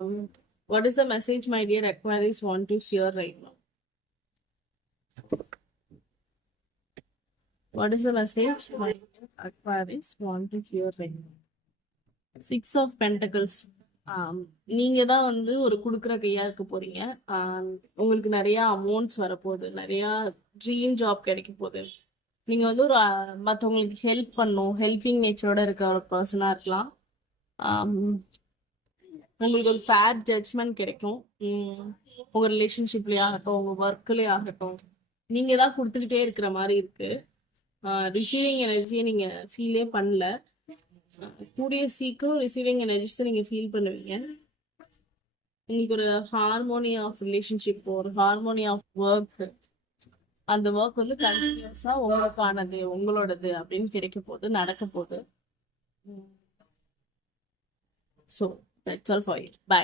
What is the message my dear Aquarius want to hear right now? What is the message my dear Aquarius want to hear right now? 6 of Pentacles. நீங்க தான் வந்து ஒரு குடுக்குற கையா இருக்க போறீங்க. உங்களுக்கு நிறைய அமௌண்ட்ஸ் வரப்போகுது, நிறைய ட்ரீம் ஜாப் கிடைக்க போகுது. நீங்க வந்து ஒரு மற்றவங்களுக்கு ஹெல்ப் பண்ணும், ஹெல்பிங் நேச்சரோட இருக்க ஒரு பர்சனா இருக்கலாம். உங்களுக்கு ஒரு ஃபேர் ஜட்ஜ்மெண்ட் கிடைக்கும். உங்க ரிலேஷன்ஷிப்லயே ஆகட்டும், உங்க ஒர்க்லயே ஆகட்டும், நீங்க தான் கொடுத்துக்கிட்டே இருக்கிற மாதிரி இருக்கு. ரிசீவிங் எனர்ஜியை நீங்க ஃபீலே பண்ணல. கூடிய சீக்கிரம் ரிசீவிங் எனர்ஜிஸை நீங்க ஃபீல் பண்ணுவீங்க. உங்களுக்கு ஒரு ஹார்மோனி ஆஃப் ரிலேஷன்ஷிப், ஒரு ஹார்மோனி ஆஃப் ஒர்க், அந்த ஒர்க் வந்து கண்டினியூஸா உங்களுக்கானது, உங்களோடது அப்படின்னு கிடைக்க போகுது, நடக்க போகுது. So that's all for you. By.